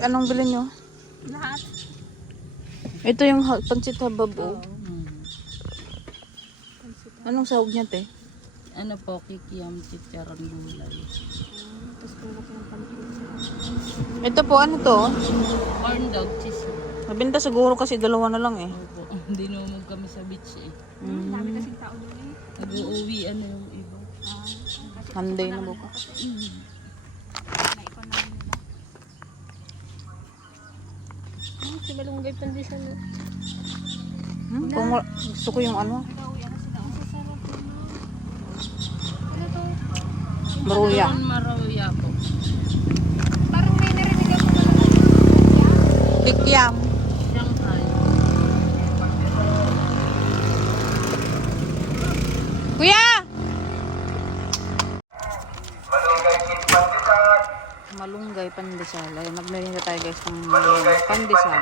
Anong bilhin nyo? Lahat. Ito yung pancit habab, oh. Anong sahog niya, te? Ano po, kikiam, chicharon, gulay. Ito po, ano to? Corn dog, cheese. Nabinta siguro kasi dalawa na lang eh. Opo. Dinumog kami sa beach eh. Dami kasing tao doon eh. Nag-uuwi ano yung iba. Monday na bukas. Naikon namin nila. Si Malunggay Pandesal. Kung gusto ko yung ano, Uwi ano sila. Ang sasarap yun. Ano to? maruya. Maruya po. Parang may narinig ako na Kikiam. Shanghai. Kuya! Malunggay pandesal. Ayun, nagmerinda tayo guys ng pandesal.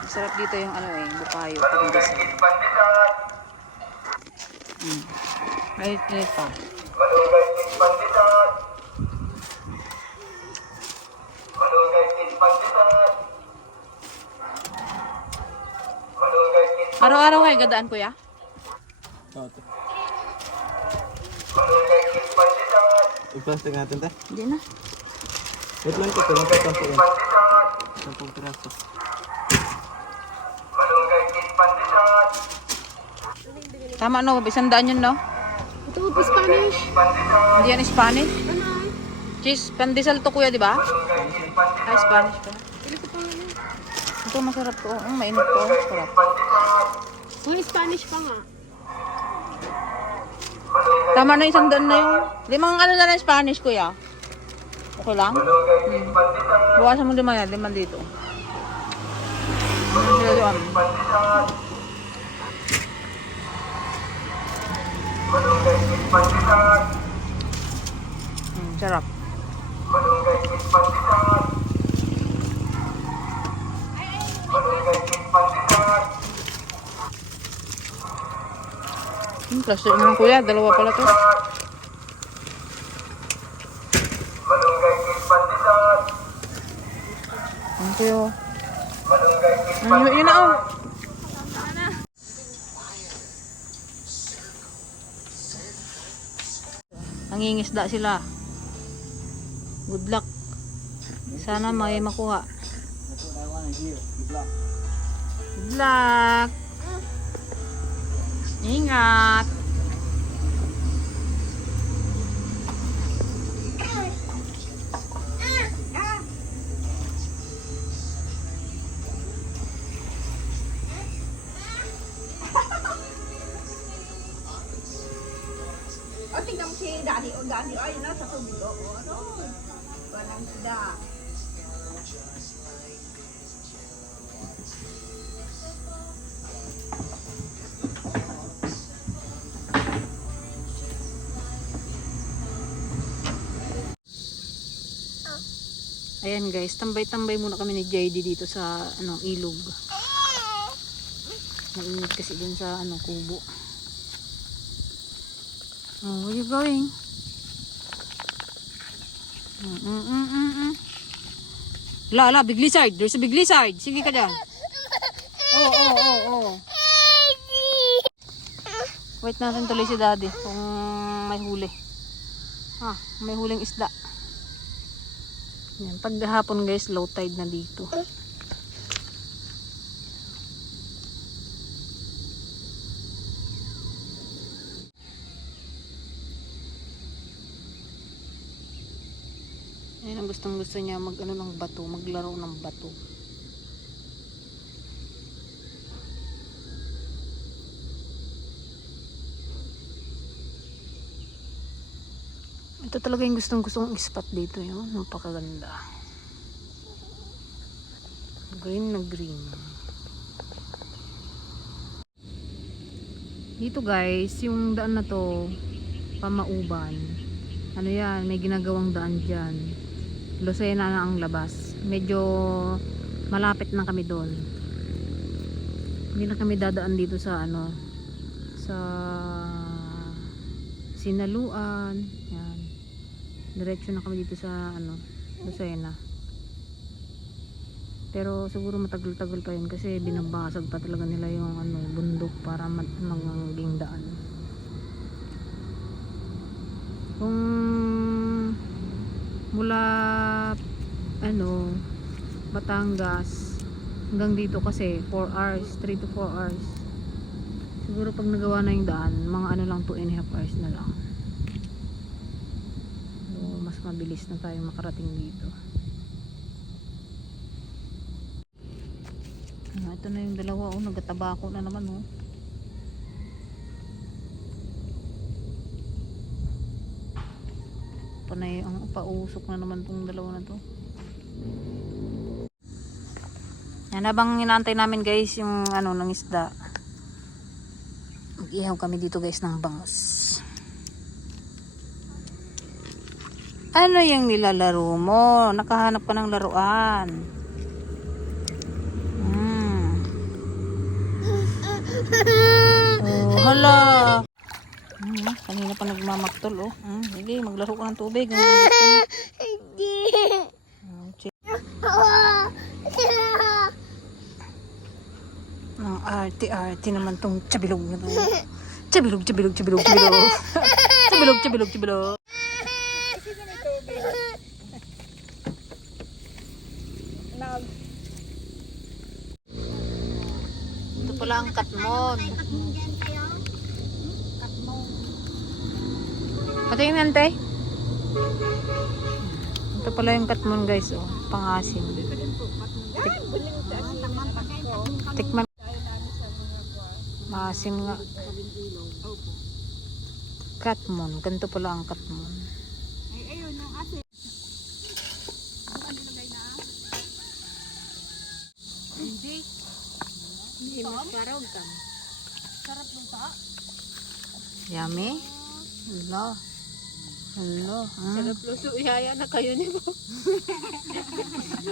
Masarap dito yung ano eh, bukayo pandesal. Ay, ito pa. Araw-araw kayo gadaan, kuya? I-plastic natin tayo. Hindi na. Wait lang ito, lang ito po yan. 10 piraso. Tama no, 100 yun no? ito po Spanish. Hindi yan Spanish. Ano? Cheese, pandesal to kuya, di ba? Ay, Spanish pa. Pili ko pa nga. Ito masarap to. Mainit to. Sarap. Uy, Spanish pa nga. Tama na 100 na yun. 5 ano na lang Spanish kuya. Okay lang? Bukasan mo 5 yan. 5 dito. Ano sila doon? Sarap. Plastic naman kuya, dalawa pala to. Thank you. Yun na oh. Nangingisda sila. Good luck. Sana may makuha. Good luck. Ingat. O, tingnan mo si Daddy. O, Daddy. Ay, nasa tubig. O, ano? Walang sida. Ayan guys, tambay-tambay muna kami ni JD dito sa ilog. Mainit kasi dyan sa kubo. Oh, where you going? La, big lizard. There's a big lizard. Sige ka dyan. Oh. Wait natin tuloy si Daddy kung may huli. May huling isda. Yan, pag hapon guys, low tide na dito. Ayan ang gustong gusto niya ng bato, maglaro ng bato. Ito talaga yung gustong spot dito yun. Napakaganda. Green na green. Dito guys, yung daan na to, Pamauban. Ano yan, may ginagawang daan dyan. Lucena na ang labas. Medyo malapit na kami doon. Hindi na kami dadaan dito sa ano, sa Sinaluan. Yan. Diretso na kami dito sa ano, Lucena. Pero siguro matagal-tagal pa yun kasi binabasag pa talaga nila yung ano, bundok para maging daan. Kung mula ano, Batangas hanggang dito kasi 4 hours, 3 to 4 hours. Siguro pag nagawa na yung daan, mga ano lang 2.5 hours na lang. So, mas mabilis na tayo makarating dito. Ito na yung dalawa, oh, nagtatabako na naman, oh. Panay ang pausok na naman tong dalawa na to. Yan, habang inaantay namin guys yung ano ng isda. Mag-ihaw kami dito guys ng bangus. Ano yung nilalaro mo? Nakahanap ka ng laruan. Oh, hala. Kanina pa nagmamaktol, oh. Sige, maglaro ka ng tubig. Hindi. Ang arte-arte naman tong tsabilog na to. Tsabilog, tsabilog, tsabilog, tsabilog. Tsabilog, tsabilog, tsabilog. Ito pala ang katmon. Patingin yan, te. Ito pala yung katmon guys, oh. Pangasim. Tikman. Maasim nga. Katmon. Ganito pala ang katmon. Hindi mas parang ka. Sarap ng ta. Yummy. Hello. Hello. Sarap luso yaya na kayo ni po.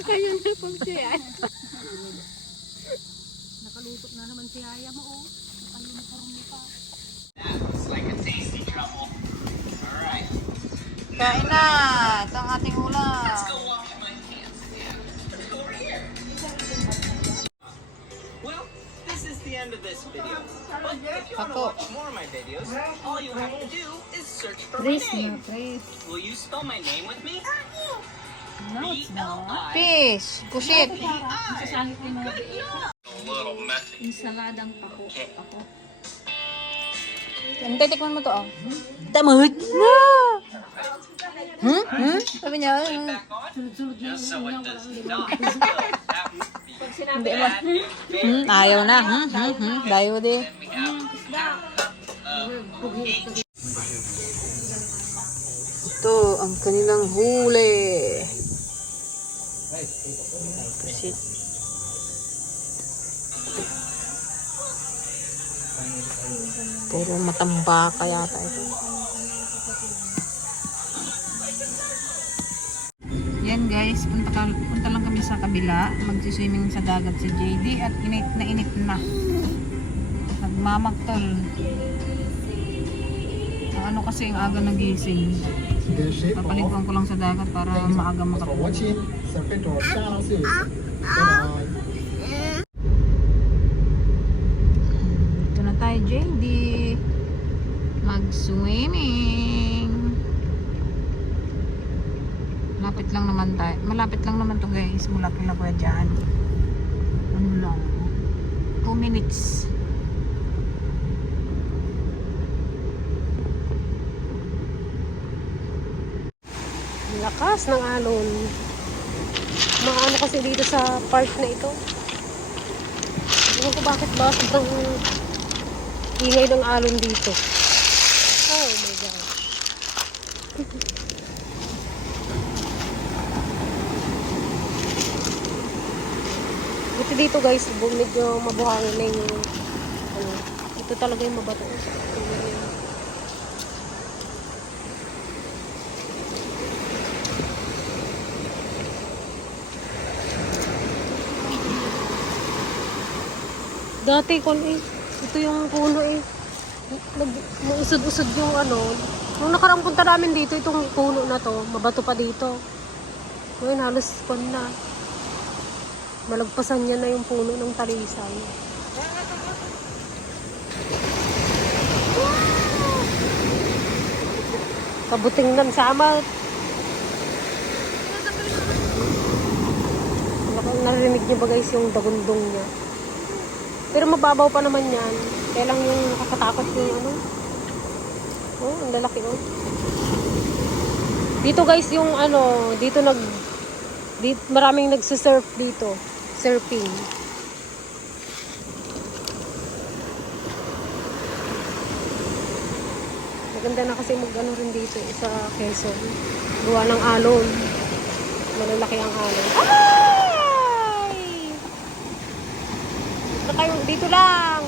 Kayo na po siya. Nakaluto na naman si yaya mo, oh. Nakaluto pa. Kain na. Ito ang ating ulam. Well, this is the end of this video. But if you want to watch more of my videos, all you have to do is search for my name. Will you spell my name with me? No, it's not. B-L-I. Fish. Kusit. Insaladang pako. Ako. Tikman mo to, oh. Damot. No. Sabi niya, Just so it does not spill. That would be hindi mo. Ayaw na. Dayo di. Ito ang kanilang huli. Proceed. Puro matamba kaya ito. Yan guys, punta lang kami sa kabila. Magsiswimming sa dagat si JD at init na. Nagmamagtol. Ang ano kasi ang aga nagising. Papaliguan ko lang sa dagat para maaga makatulog. Ito na tayo JD. Mag-swimming. Malapit lang naman tayo. Malapit lang naman to guys. Mula kila Kuya dyan. Ano lang. 2 minutes. Lakas ng alon. Maano kasi dito sa park na ito. Ewan ko bakit ba sobrang ingay ng alon dito. Oh my God. Buti dito guys, medyo mabuhangin na yung ano, ito talaga yung mabato. Dati kon eh. Ito yung puno eh. Mausod-usod yung ano. Nung nakaraang punta namin dito, itong puno na to, mabato pa dito. Ngayon halos kon na. Malagpasan niya na yung puno ng talisay. Kabuting ng samat. Narinig niyo ba guys yung dagundong niya? Pero mababaw pa naman yan. Kaya lang yung nakakatakot yung ano. Oh, ang lalaki oh. Dito guys yung ano, maraming nagsusurf dito. Surfing. Maganda na kasi mag-ano rin dito sa Quezon. Gawa ng alon. Malalaki ang alon. Ay! Dito lang.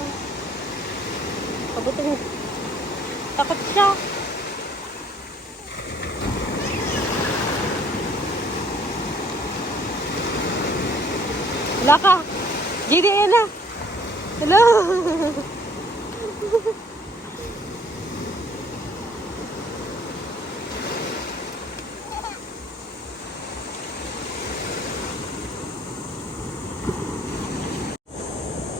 Kabuting. Takot siya. Wala ka. JDN na. Hello.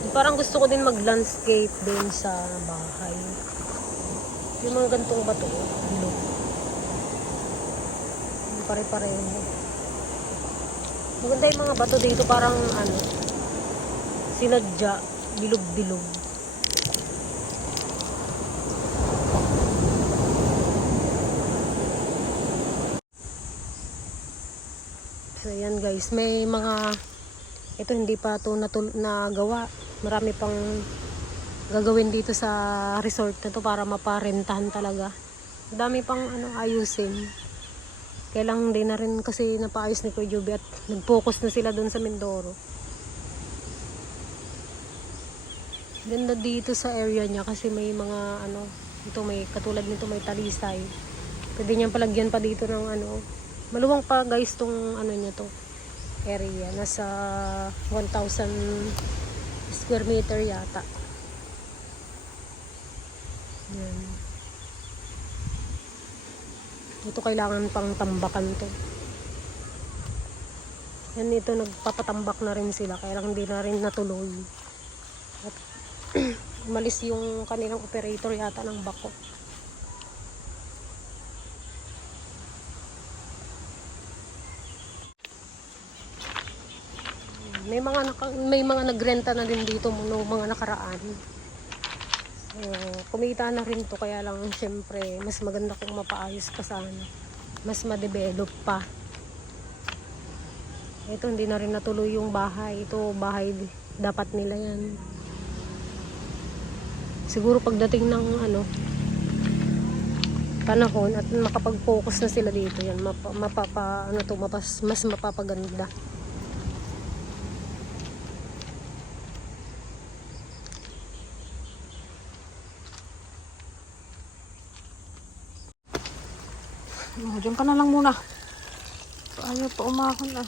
Parang gusto ko din mag-landscape din sa bahay. Yung mga gantong bato. Ano? Pare-pareho. Maganda yung mga bato dito. Parang ano, sinadya. Bilog-bilog. So yan guys. May mga ito hindi pa ito nagawa. Marami pang gagawin dito sa resort na to para maparentahan talaga. Dami pang ano, ayusin. Kailang din na rin kasi napaayos ni Kuya Joby at nag-focus na sila doon sa Mindoro. Ganda dito sa area niya kasi may mga ano, ito may katulad nito may talisay. Pwede niyang palagyan pa dito ng ano. Maluwang pa guys tong ano niya to. Area. Nasa 1,000 square meter yata. Yan. Ito kailangan pang tambakan to. Yan ito nagpapatambak na rin sila kaya lang hindi na rin natuloy. At umalis yung kanilang operator yata ng bako. May mga nagrenta na din dito no, mga nakaraan. So, kumita na rin to kaya lang syempre mas maganda kung mapaayos pa sana. Mas ma-develop pa. Ito hindi na rin natuloy yung bahay. Ito bahay dapat nila yan. Siguro pagdating ng ano panahon at makapag-focus na sila dito yan mas mapapaganda. Oh, diyan ka na lang muna. Ayaw pa umahon ah.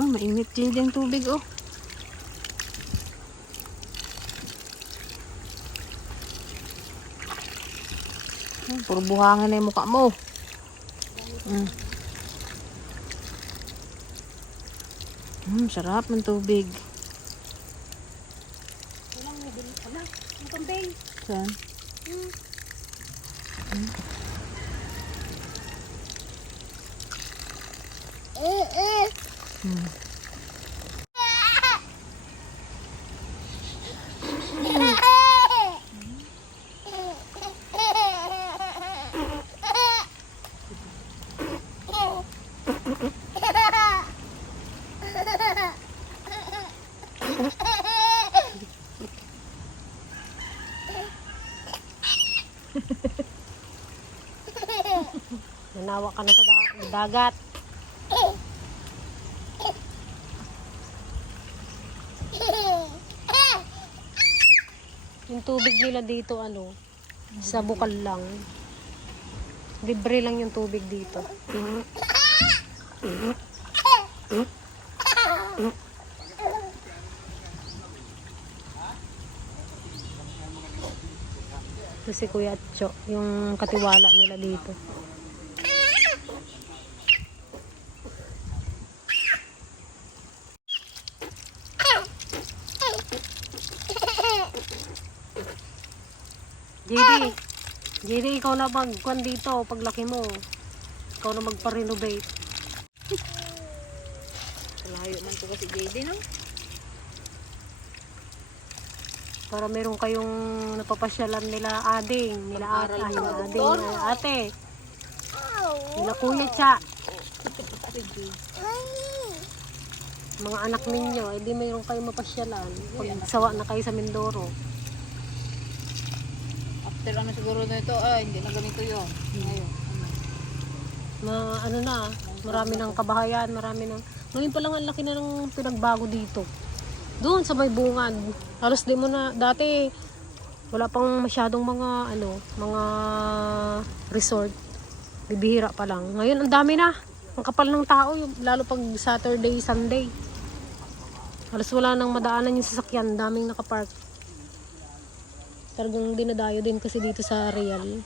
Mainit din yung tubig oh. Puro buhangin na yung mukha mo. Sarap ng tubig. Ang kambing. Saan? Nanawa ka na sa dagat. Yung tubig nila dito ano, sa bukal lang. Libre lang yung tubig dito. Ito si Kuya Atcho, yung katiwala nila dito. JD, ikaw na magkuhan dito paglaki mo. Ikaw na magpa-renovate. Layo man to kasi JD, no? Para meron kayong napapasyalan nila ading, nila ate, ate. Nila Kuya Cha. Mga anak ninyo, edi meron kayong mapasyalan. Pag sawa na kayo sa Mindoro. After ano siguro na ito, hindi na ganito yun. Ngayon. Ano na, marami ng kabahayan, marami ng... Ngayon pa lang ang laki na ng pinagbago dito. Doon sa may bungad. Halos di mo na, dati wala pang masyadong mga resort. Bibihira pa lang. Ngayon ang dami na. Ang kapal ng tao, lalo pag Saturday, Sunday. Halos wala nang madaanan yung sasakyan, daming nakapark. Talagang dinadayo din kasi dito sa Real.